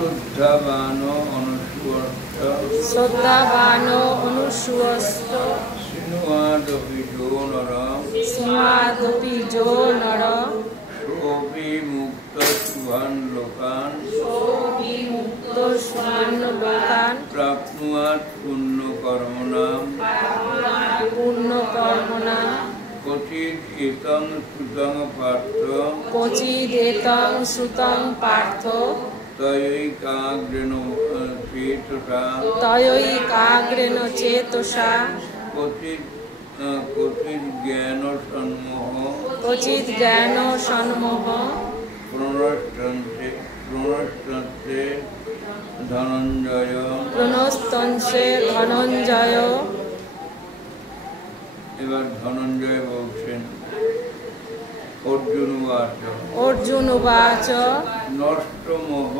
শ্রদ্ধাবান অনুসুয়স্ত সিংহাদপি যো নর সোপি মুক্ত শুভান লোকান প্রাপ্নুয়াৎ পুণ্যকর্মণা ক্বচিৎ এতং শ্রুতং পার্থ তয়ৈকাগ্রেণ চেতসা ক্বচিৎ জ্ঞান সন্মোহ প্রণষ্টন্তে ধনঞ্জয়। এবার ধনঞ্জয় বলছেন অর্জুন উবাচ নষ্ট মোহ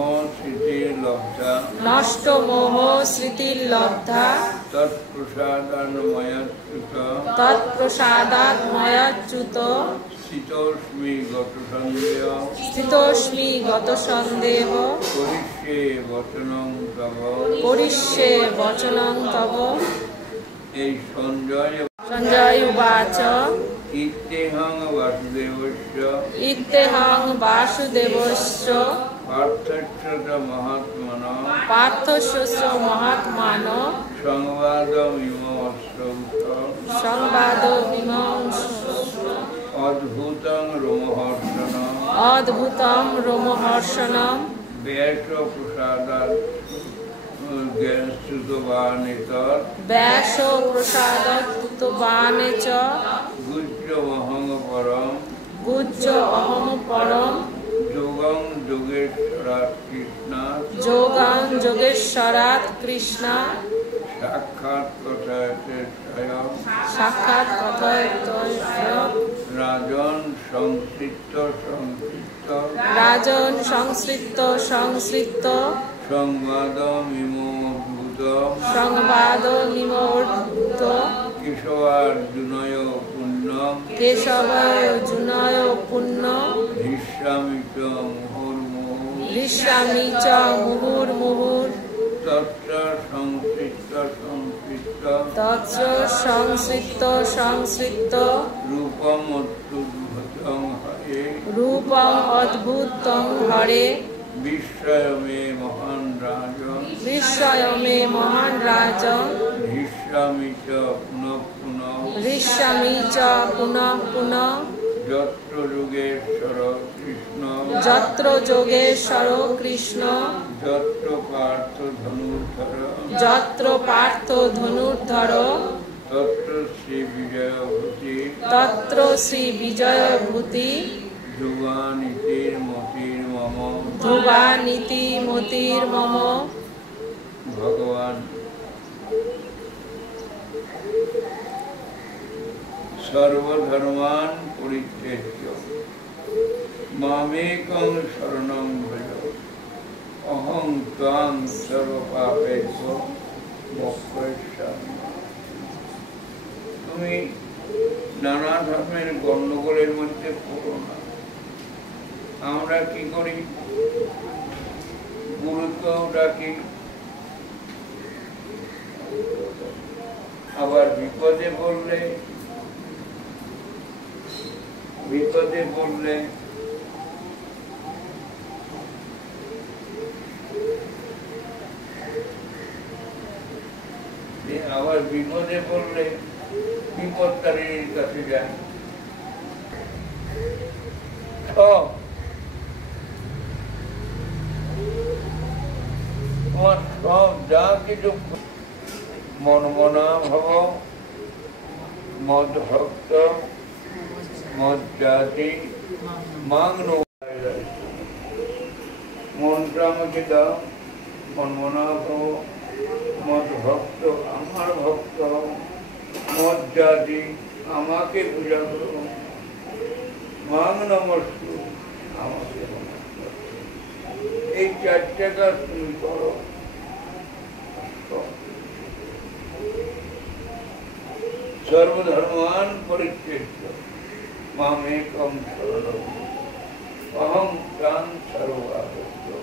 স্মৃতির্লব্ধা তৎপ্রসাদাৎ ময়াচ্যুত স্থিতোস্মি গত সন্দেহ করিষ্যে বচনং তব। এই সঞ্জয় উবাচ ইত্যেহং বাসুদেবস্য পার্থস্য মহাত্মনঃ সংবাদমিমং অদ্ভুতং রোমহর্ষণম ব্যাস প্রসাদতুতবানে চ গুজ্জ অহং পরম যোগং যোগেশ্বরাৎ কৃষ্ণ সাক্ষাৎ কথয়তে রাজন সংসৃপ্ত সংবাদমিমোদ্ভূত কেশবার্জুনয় পুণ্য হৃষ্যামি চ মুহুর্মুহুর তত্র সংসৃপ্ত রূপম অদ্ভুতং হরে বিস্ময় মে মহান রাজন হৃষ্যামি চ পুনঃ পুনঃ যত্র যোগেশ্বর কৃষ্ণ যত্র পার্থ ধনুর্ধর তত্র শ্রী বিজয়ভূতি ধ্রুবানীতি মতির মম। ভগবান সর্বধর্মান পরিত্যজ্য মামেকং শরণং ভজ অহং ত্বাং সর্বপাপেভ্যো মোক্ষয়িষ্যামি। তুমি নানা ধর্মের গণ্ডগোলের মধ্যে পড়ো না। আমরা কি করি? গুরুকেও ডাকি, আবার বিপদে পড়লে বিপদকারীর কাছে যায়। তোমার সব যা কিছু মনমনা ভব মদ ভক্ত মদ জাতি মাংনো মনটা আমাকে দাও, মনমনা ভব মদ ভক্ত আমার ভক্ত মদ জাতি আমাকে পূজা করো, মাং নমস্কু আমাকে নমস্কার। এই চারটে কাজ তুমি করো। সর্বধর্মান পরিত্যজ্য মামেকং শরণং অহং ত্বাং সর্বপাপেভ্যো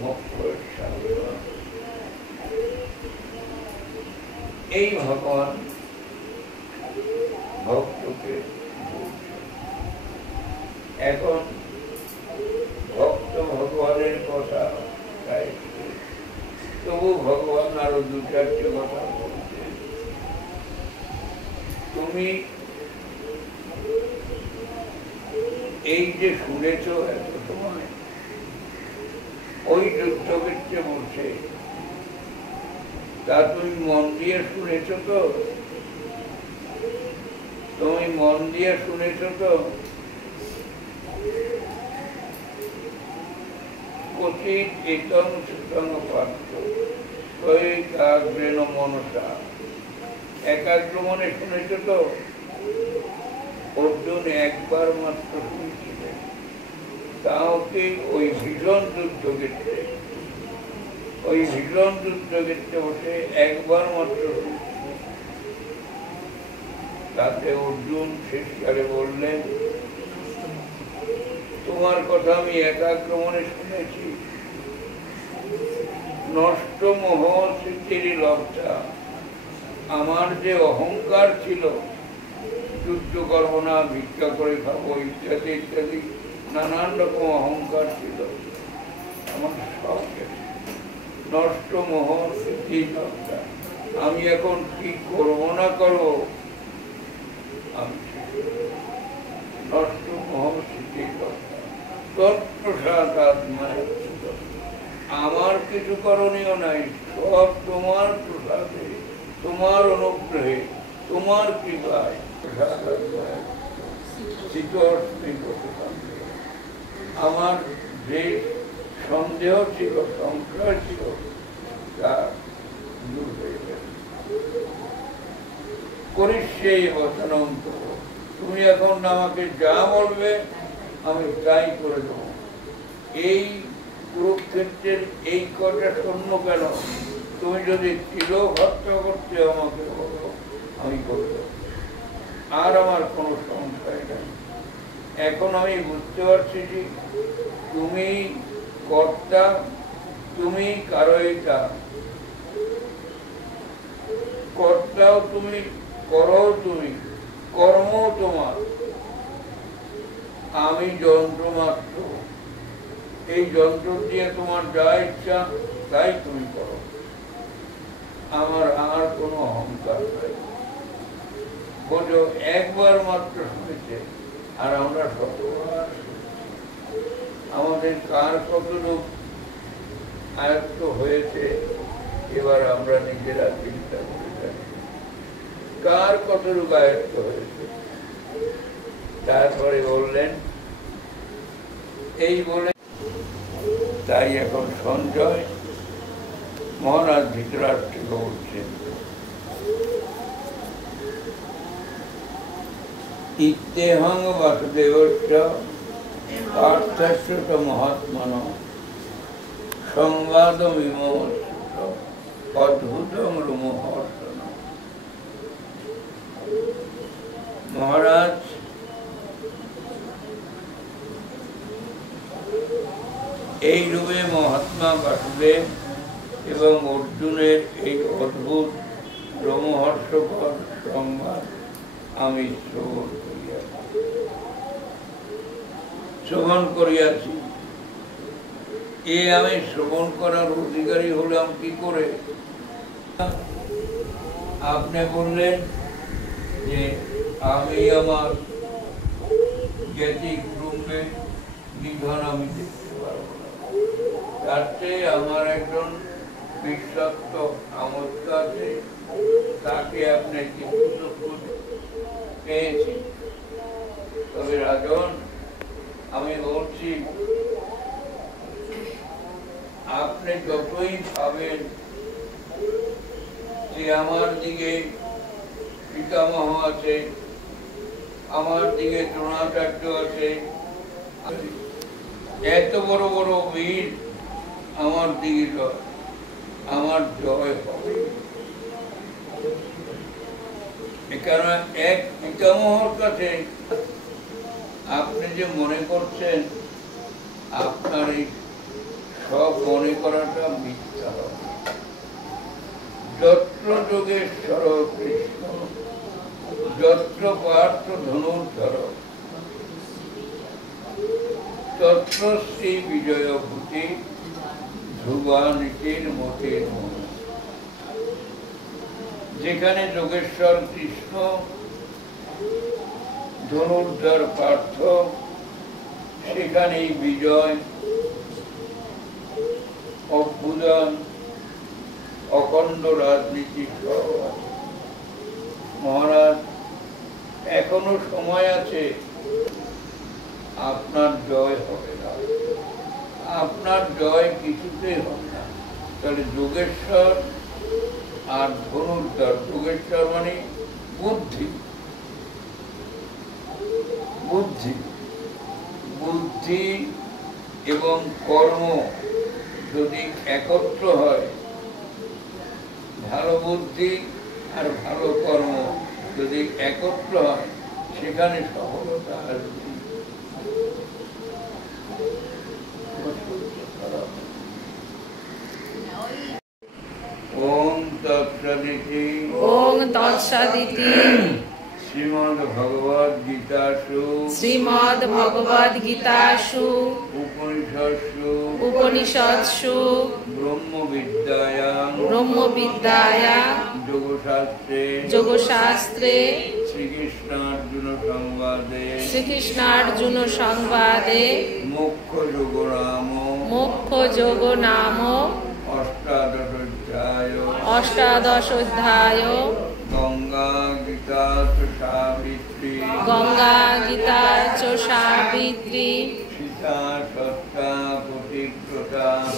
মোক্ষের সাধন। এই ভগবান ভক্তকে এখন ভক্ত ভগবানের কথা চাইছে, তবু ভগবান আরো দু চারটে কথা বলছে। তুমি এই যে শুনেছ এত সময়, ওই যুদ্ধক্ষেত্রে বলছে, তা তুমি মন দিয়ে শুনেছ তো? তুমি মন দিয়ে শুনেছ তো? কচিৎ ইতং সুতং পার্থ ত্বয়ৈকাগ্রেণ মনসা। একাগ্র মনে শুনেছ তো? অর্জুন একবার মাত্র শুনেছিলেন, তাও কি ওই ভীষণ যুদ্ধক্ষেত্রে, ওই ভীষণ যুদ্ধক্ষেত্রে বসে একবার মাত্র শুনেছিলেন। তাতে অর্জুন শেষকালে বললেন, তোমার কথা আমি একাগ্র মনে শুনেছি। নষ্ট মোহ স্মৃতির লজ্জা, আমার যে অহংকার ছিল, যুদ্ধ করবো না, ভিক্ষা করে খাবো ইত্যাদি ইত্যাদি নানান রকম অহংকার ছিল, আমার সব নষ্ট মোহ স্মৃতি লজ্জা। আমি এখন কি করবো না করবো, আমি নষ্ট মোহ স্মৃতি লজ্জা তৎপ্রসাদ আত্মায়। আমার কিছু করণীয় নাই, সব তোমার প্রসাদে, তোমার অনুগ্রহে, তোমার কৃপায়। আমার যে সন্দেহ ছিল, সংশয় ছিল, তা দূর হয়ে গেছে। করিস সেই বচনন্ত, তুমি এখন আমাকে যা বলবে আমি তাই করে দেবো। এই কুরুক্ষেত্রের এই কটা শূন্য কেন, তুমি যদি ছিল হত্যা করতে আমাকে বলো, আমি করব, আর আমার কোনো সংশয় নেই। এখন আমি বুঝতে পারছি যে তুমি কর্তা, তুমি কারয়িতা, কর্তাও তুমি, করও তুমি, কর্মও তোমার, আমি যন্ত্র মাত্র। এই যন্ত্র দিয়ে তোমার যা ইচ্ছা তাই তুমি করো, আমার আর কোনো অহংকার নাই। বোঝো, একবার মাত্র শুনেছে আর আমরা শতবার আমাদের কার কতটুক আয়ত্ত হয়েছে, এবার আমরা নিজেরা চিন্তা করে থাকি কার কতটুক আয়ত্ত হয়েছে। তারপরে বললেন, এই বলে তাই এখন সঞ্জয় মহারাজ ধৃতরাষ্ট্রকে বলছেন, ইত্যেহং বাসুদেবস্য পার্থস্য চ মহাত্মনঃ সংবাদমিমম অদ্ভুতং রোমহর্ষণঃ। মহারাজ, এই রূপে মহাত্মা বাসুদেব এবং অর্জুনের এই অদ্ভুত রোমহর্ষকর সংবাদ আমি শ্রবণ করিয়াছি। এ আমি শ্রবণ করার অধিকারী হলাম কি করে? আপনি বললেন যে আমি আমার জ্ঞাতি কুটুম্বের নিধন আমি দেখতে পারব না, তাতে আমার একজন বিশ্বস্ত আমত্ত আছে, তাকে আপনি পেয়েছি। তবে রাজন, আমি বলছি, আপনি যতই ভাবেন যে আমার দিকে পিতামহ আছে, আমার দিকে দ্রোণাচার্য আছে, এত বড় বড় বীর আমার দিকে, আমার জয় হবে। এখানে এক পিতামহর কাছে আপনি যে মনে করছেন আপনার এই সব মনে করাটা মিথ্যা হবে। যত্র যোগেশ্বর কৃষ্ণ যত্র পার্থ ধনুর্ধর তত্র শ্রী বিজয়ভূতি ধ্রুবানিকের মতের মন। যেখানে যোগেশ্বর কৃষ্ণ, ধনুর্ধর পার্থ, সেখানেই বিজয়, অভ্যুদয়, অখণ্ড রাজনীতি সব আছে। মহারাজ, এখনো সময় আছে, আপনার জয় হবে না, আপনার জয় কিছুতেই হবে না। তাহলে যোগেশ্বর আর ধনুর্ধর, যোগেশ্বর মানে বুদ্ধি, বুদ্ধি বুদ্ধি এবং কর্ম যদি একত্র হয়, ভালো বুদ্ধি আর ভালো কর্ম যদি একত্র হয়, সেখানে সফলতা আসবে। ওম তৎসদিতি ওম তৎসদিতি শ্রীমদ্ভগবদ্গীতাসু উপনিষৎসু ব্রহ্মবিদ্যায়াং যোগশাস্ত্রে শ্রীকৃষ্ণার্জুন সংবাদে মোক্ষ যোগ নাম অষ্টাদশ অধ্যায় গঙ্গা গীতা চ সাবিত্রী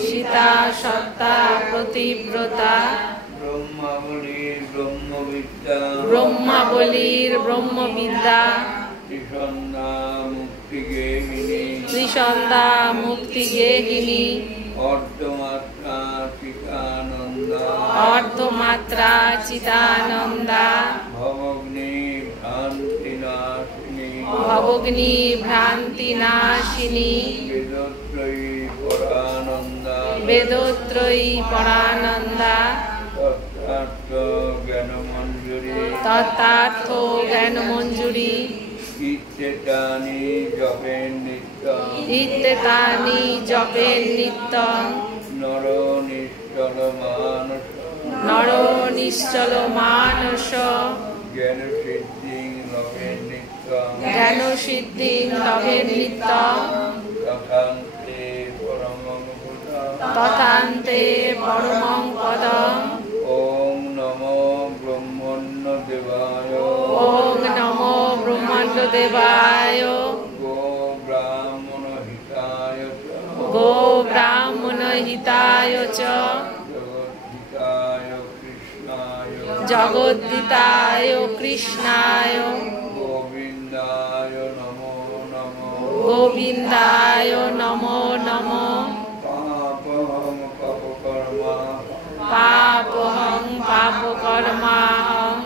সীতা সত্তা পতিব্রতা ব্রহ্মাবলীর ব্রহ্মবিদ্যা ত্রিসন্ধ্যা মুক্তি গেহিনী অর্ধমাত্রা চিদানন্দা ভবগ্নি ভ্রান্তি নাশিনী বেদত্রয়ী পরানন্দা তত্ত্বার্থ জ্ঞান মঞ্জুরি ইত্যেতানি জপেন নিত্যং নর নিশ্চল মানস জ্ঞান সিদ্ধি লভেন নিত্যং তথান্তে পরমং পদম। ওম নমো ব্রহ্মণ্য দেবায় ওম নমো ব্রহ্মাণ্ড দেবায় গো ব্রাহ্মণ হিতায় চ জগদ্দিতায় কৃষ্ণায় গোবিন্দায় নমো নমো। পাপহং পাপকর্মাহং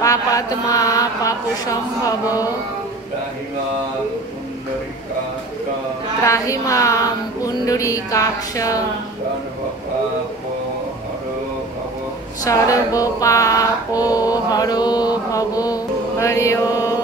পাপাত্মা পাপসম্ভব ত্রাহি মাম পুণ্ডরীকাক্ষ সর্বপাপো হরো ভব। হরি ওম।